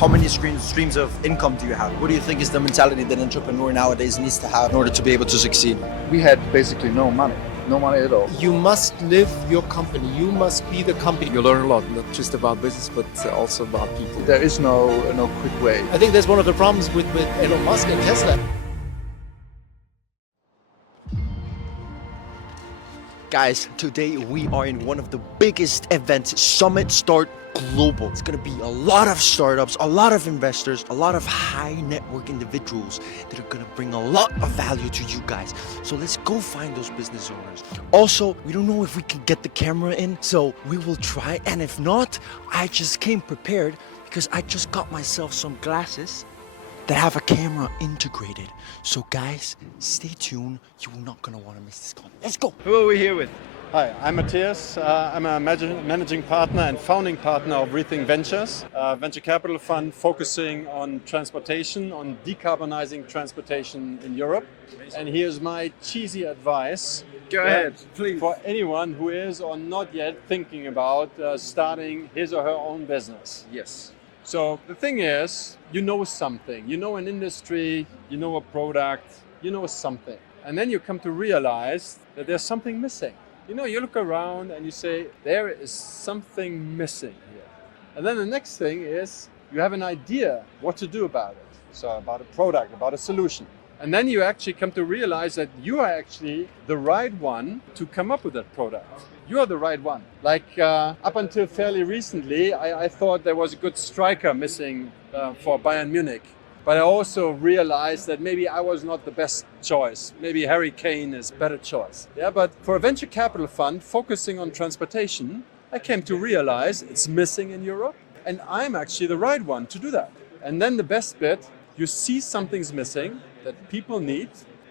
how many streams of income do you have? What do you think is the mentality that an entrepreneur nowadays needs to have in order to be able to succeed? We had basically no money at all. You must live your company. You must be the company. You learn a lot, not just about business, but also about people. There is no quick way. I think that's one of the problems with Elon Musk and Tesla. Guys, today we are in one of the biggest events, Summit Start Global. It's gonna be a lot of startups, a lot of investors, a lot of high network individuals that are gonna bring a lot of value to you guys. So let's go find those business owners. Also, we don't know if we can get the camera in, so we will try. And if not, I just came prepared because I just got myself some glasses that have a camera integrated. So guys, stay tuned. You're not gonna wanna miss this content. Let's go. Who are we here with? Hi, I'm Matthias. I'm a managing partner and founding partner of Rethink Ventures, a venture capital fund focusing on transportation, on decarbonizing transportation in Europe. And here's my cheesy advice. Go ahead, please. For anyone who is or not yet thinking about starting his or her own business. Yes. So the thing is, you know something, you know an industry, you know a product, you know something. And then you come to realize that there's something missing. You know, you look around and you say, there is something missing here. And then the next thing is, you have an idea what to do about it. So about a product, about a solution. And then you actually come to realize that you are actually the right one to come up with that product. You are the right one. Like up until fairly recently, I thought there was a good striker missing for Bayern Munich. But I also realized that maybe I was not the best choice. Maybe Harry Kane is a better choice. Yeah, but for a venture capital fund focusing on transportation, I came to realize it's missing in Europe. And I'm actually the right one to do that. And then the best bit, you see something's missing that people need.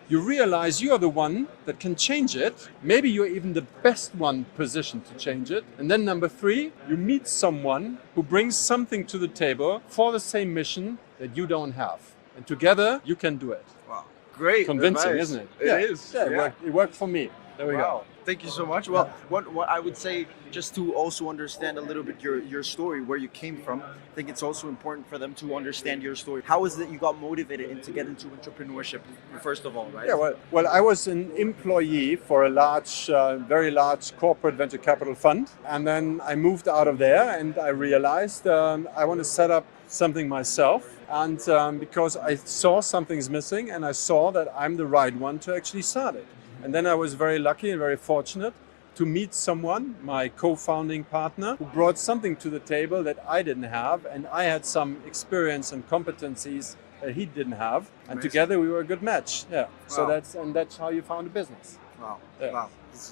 You realize you are the one that can change it. Maybe you're even the best one positioned to change it. And then number three, you meet someone who brings something to the table for the same mission that you don't have. And together you can do it. Wow, great. Convincing, advice. isn't it? It is. Yeah, it worked for me. There we go. Thank you so much. Well, what I would say, just to also understand a little bit your story, where you came from, I think it's also important for them to understand your story. How is it that you got motivated to get into entrepreneurship, first of all, right? Yeah, well, I was an employee for a large, very large corporate venture capital fund. And then I moved out of there and I realized I want to set up something myself. And because I saw something's missing and I saw that I'm the right one to actually start it. And then I was very lucky and very fortunate to meet someone, my co-founding partner, who brought something to the table that I didn't have. And I had some experience and competencies that he didn't have. And Amazing. together we were a good match. Yeah. Wow. So that's how you found a business. Wow. Yeah. Wow.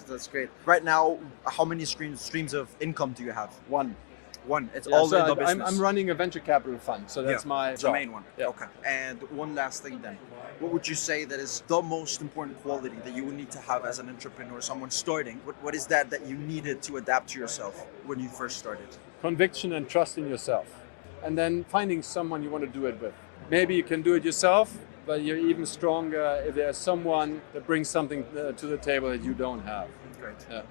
That's great. Right now, how many streams of income do you have? One. It's Yeah, all so in the business. I'm running a venture capital fund, so that's my the job. main one. Yeah. Okay. And one last thing then. What would you say that is the most important quality that you would need to have as an entrepreneur, someone starting? What is that you needed to adapt to yourself when you first started? Conviction and trust in yourself. And then finding someone you want to do it with. Maybe you can do it yourself, but you're even stronger if there's someone that brings something to the table that you don't have. Great. Yeah.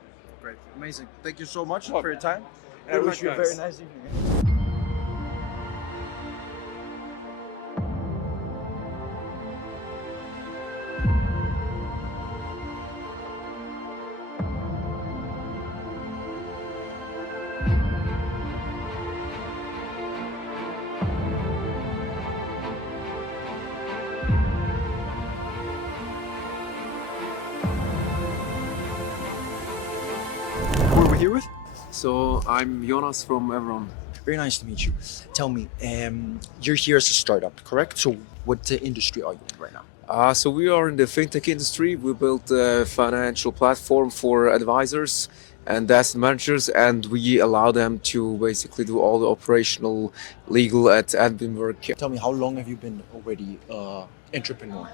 Great. Amazing. Thank you so much Well, for your time. And I good wish luck, you a very guys. nice evening. Who are we here with? So I'm Jonas from Evron. Very nice to meet you. Tell me, you're here as a startup, correct? So what industry are you in right now? So we are in the Fintech industry. We built a financial platform for advisors and asset managers, and we allow them to basically do all the operational, legal, and admin work. Tell me, how long have you been already entrepreneur?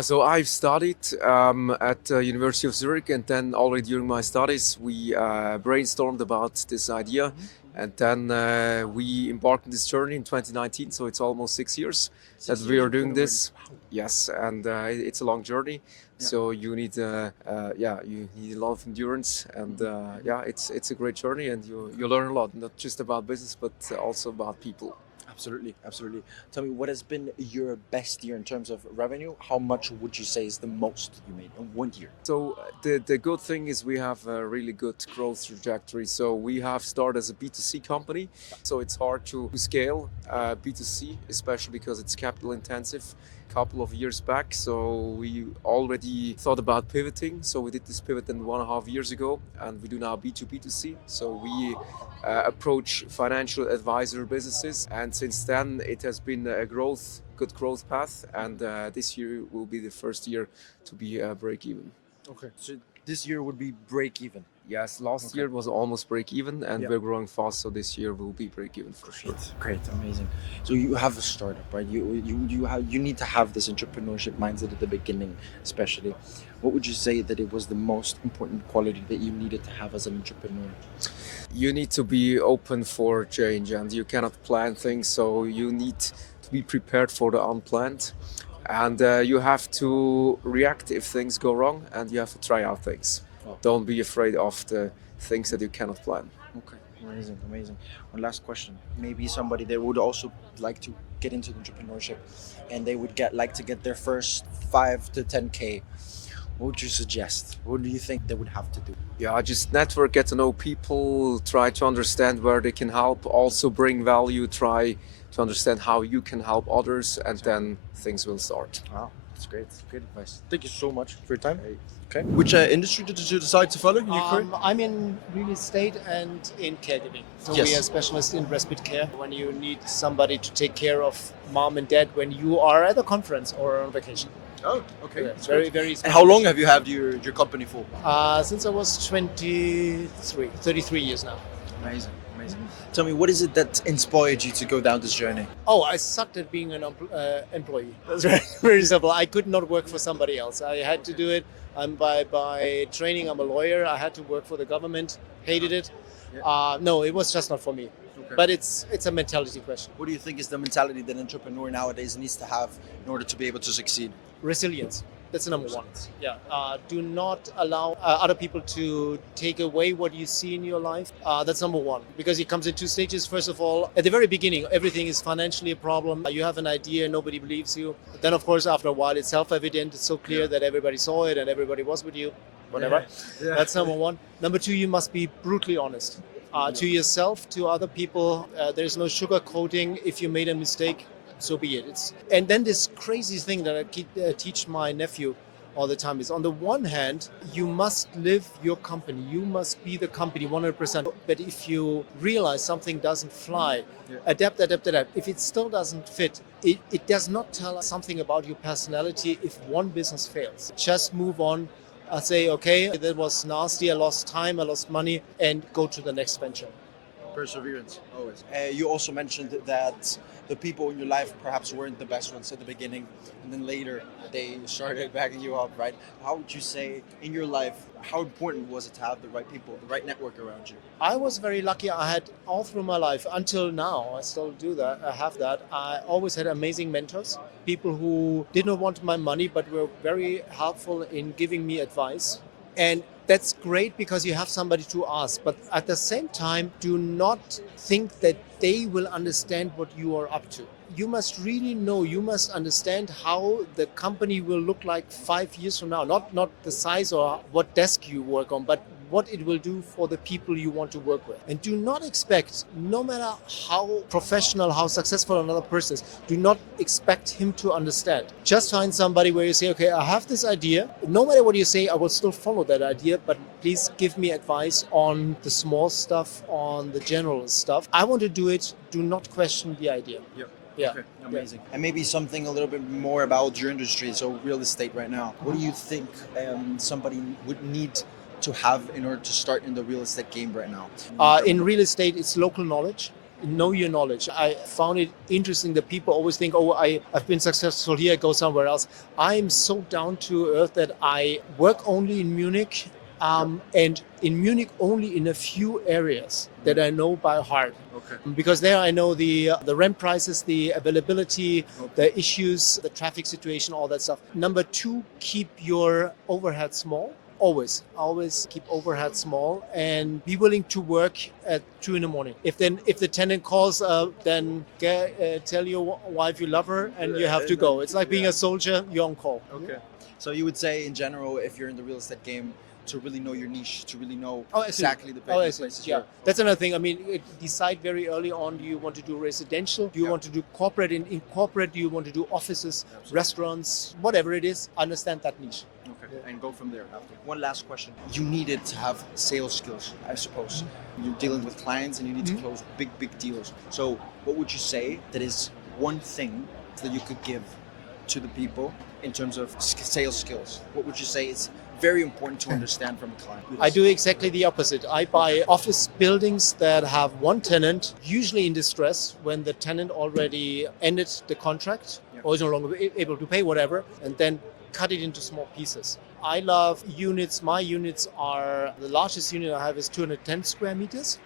So I've studied at the University of Zurich, and then already during my studies we brainstormed about this idea, and then we embarked on this journey in 2019. So it's almost 6 years that we are doing this. Yes, and it's a long journey. So you need, you need a lot of endurance, and it's a great journey, and you learn a lot, not just about business, but also about people. Absolutely, absolutely. Tell me, what has been your best year in terms of revenue? How much would you say is the most you made in 1 year? So the good thing is we have a really good growth trajectory. So we have started as a B2C company. So it's hard to scale B2C, especially because it's capital intensive. Couple of years back, so we already thought about pivoting. So we did this pivot 1.5 years ago, and we do now B2B2C. So we approach financial advisor businesses, and since then it has been a good growth path. And this year will be the first year to be break even. Okay. So this year would be break even. Yes, last Okay. year was almost break even, and Yeah. we're growing fast. So this year will be break even for sure. Great, amazing. So you have a startup, right? You need to have this entrepreneurship mindset at the beginning, especially. What would you say that it was the most important quality that you needed to have as an entrepreneur? You need to be open for change, and you cannot plan things, so you need to be prepared for the unplanned, and you have to react if things go wrong, and you have to try out things. Don't be afraid of the things that you cannot plan. Okay, amazing, amazing. One last question. Maybe somebody that would also like to get into entrepreneurship, and they would like to get their first 5 to 10K. What would you suggest? What do you think they would have to do? Yeah, just network, get to know people, try to understand where they can help, also bring value, try to understand how you can help others, and then things will start. Wow, that's great. Good advice. Thank you so much for your time. Hey. Okay. Which industry did you decide to follow in your career? I'm in real estate and in caregiving. So Yes. we are specialists in respite care. When you need somebody to take care of mom and dad when you are at a conference or on vacation. Oh, okay. Yeah, That's very, great. very. And how long have you had your company for? Since I was 33 years now. Amazing, amazing. Tell me, what is it that inspired you to go down this journey? Oh, I sucked at being an employee. That's very, very simple. I could not work for somebody else. I had to do it. By training, I'm a lawyer. I had to work for the government. Hated it. No, it was just not for me. Okay. But it's a mentality question. What do you think is the mentality that an entrepreneur nowadays needs to have in order to be able to succeed? Resilience. That's the number one. Yeah. Do not allow other people to take away what you see in your life. That's number one. Because it comes in two stages. First of all, at the very beginning, everything is financially a problem. You have an idea, nobody believes you. Then, of course, after a while, it's self-evident. It's so clear that everybody saw it and everybody was with you. Whatever. Yeah. That's number one. Number two, you must be brutally honest. To yourself, to other people. There's no sugarcoating. If you made a mistake, so be it. And then this crazy thing that I teach my nephew all the time is, on the one hand, you must live your company. You must be the company 100%. But if you realize something doesn't fly, adapt. If it still doesn't fit, it does not tell us something about your personality if one business fails. Just move on. I say, okay, that was nasty. I lost time, I lost money, and go to the next venture. Perseverance, always. You also mentioned that the people in your life perhaps weren't the best ones at the beginning, and then later they started backing you up, right? How would you say in your life, how important was it to have the right people, the right network around you? I was very lucky. I had all through my life until now, I still do that. I have that. I always had amazing mentors, people who did not want my money, but were very helpful in giving me advice. And that's great because you have somebody to ask. But at the same time, do not think that they will understand what you are up to. You must really know, you must understand how the company will look like 5 years from now. Not the size or what desk you work on, but what it will do for the people you want to work with. And do not expect, no matter how professional, how successful another person is, do not expect him to understand. Just find somebody where you say, okay, I have this idea. No matter what you say, I will still follow that idea, but please give me advice on the small stuff, on the general stuff. I want to do it. Do not question the idea. Yeah. Okay, amazing. And maybe something a little bit more about your industry, so real estate right now. What do you think somebody would need to have in order to start in the real estate game right now? In real estate, it's local knowledge. Know your knowledge. I found it interesting that people always think, oh, I've been successful here, I go somewhere else. I'm so down to earth that I work only in Munich, and in Munich only in a few areas that I know by heart. Okay. Because there I know the rent prices, the availability, the issues, the traffic situation, all that stuff. Number two, keep your overhead small. Always keep overhead small and be willing to work at 2 a.m. If the tenant calls, then tell your wife you love her and you have to go. It's like being a soldier, you're on call. Okay. So you would say, in general, if you're in the real estate game, to really know your niche, to really know exactly the places. Yeah, that's another thing. I mean, decide very early on, do you want to do residential? Do you want to do corporate? In corporate, do you want to do offices, restaurants, whatever it is? Understand that niche. Okay, and go from there after. One last question. You needed to have sales skills, I suppose. You're dealing with clients and you need to close big deals. So what would you say that is one thing that you could give to the people in terms of sales skills? What would you say is very important to understand from a client? I do exactly the opposite. I buy office buildings that have one tenant, usually in distress, when the tenant already ended the contract or is no longer able to pay whatever, and then cut it into small pieces. I love units. My units are, the largest unit I have is 210 square meters.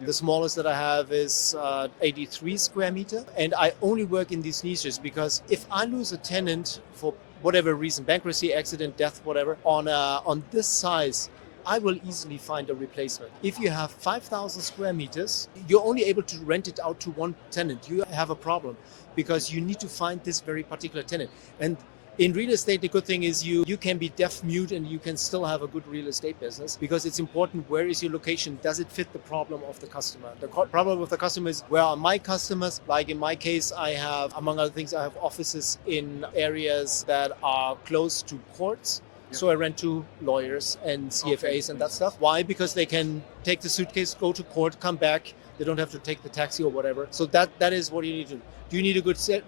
The smallest that I have is 83 square meter. And I only work in these niches because if I lose a tenant for whatever reason, bankruptcy, accident, death, whatever, on this size, I will easily find a replacement. If you have 5,000 square meters, you're only able to rent it out to one tenant. You have a problem because you need to find this very particular tenant. And in real estate, the good thing is you can be deaf mute and you can still have a good real estate business because it's important where is your location? Does it fit the problem of the customer? The problem with the customer is where are my customers? Like in my case, I have, among other things, I have offices in areas that are close to courts. So I rent to lawyers and CFAs and that stuff. Why? Because they can take the suitcase, go to court, come back. They don't have to take the taxi or whatever. So that is what you need to do. Do you need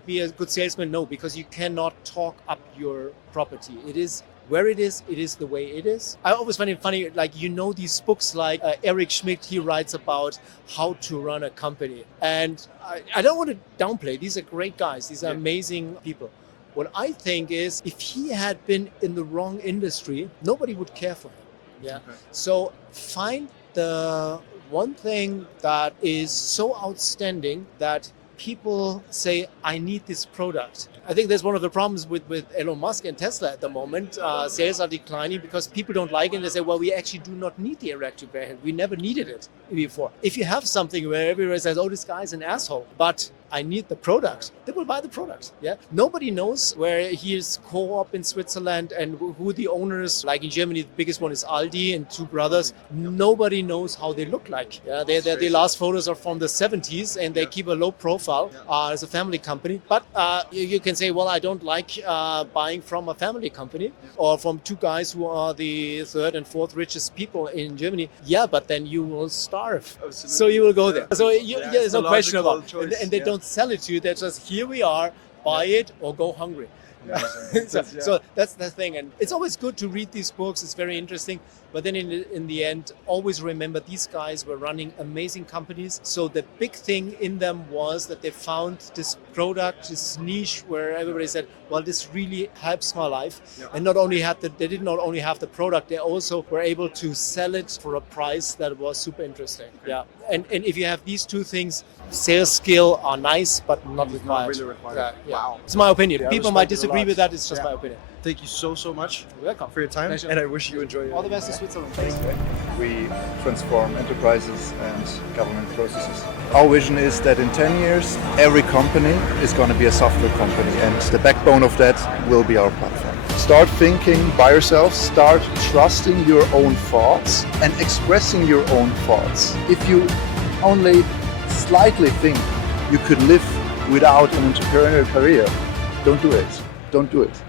be a good salesman? No, because you cannot talk up your property. It is where it is the way it is. I always find it funny, like, these books like Eric Schmidt, he writes about how to run a company. And I don't want to downplay. These are great guys. These are amazing people. What I think is if he had been in the wrong industry, nobody would care for him. Yeah. Okay. So find the one thing that is so outstanding that people say, I need this product. I think that's one of the problems with Elon Musk and Tesla at the moment. Sales are declining because people don't like it. And they say, well, we actually do not need the electric vehicle. We never needed it before. If you have something where everyone says, oh, this guy's an asshole, but I need the product, they will buy the product. Yeah. Nobody knows where he is co-op in Switzerland and who the owners, like in Germany, the biggest one is Aldi and two brothers. Nobody knows how they look like. Yeah. Their last photos are from the 70s and they keep a low profile as a family company. But you can say, well, I don't like buying from a family company or from two guys who are the third and fourth richest people in Germany. Yeah, but then you will starve. Absolutely. So you will go there. So there's no question about it. And they don't sell it to you. They're just, here we are, buy it or go hungry. So that's the thing. And it's always good to read these books. It's very interesting. But then in the end, always remember these guys were running amazing companies. So the big thing in them was that they found this product, this niche where everybody said, well, this really helps my life. Yeah. And they did not only have the product, they also were able to sell it for a price that was super interesting. Okay. Yeah. And if you have these two things, sales skill are nice, but not required. Not really required. Yeah. Wow. It's my opinion. People might disagree with that. It's just my opinion. Thank you so much You're welcome. for your time. Pleasure. And I wish you enjoy it. All the best in Switzerland. We transform enterprises and government processes. Our vision is that in 10 years, every company is going to be a software company, and the backbone of that will be our platform. Start thinking by yourself, start trusting your own thoughts and expressing your own thoughts. If you only slightly think you could live without an entrepreneurial career, don't do it. Don't do it.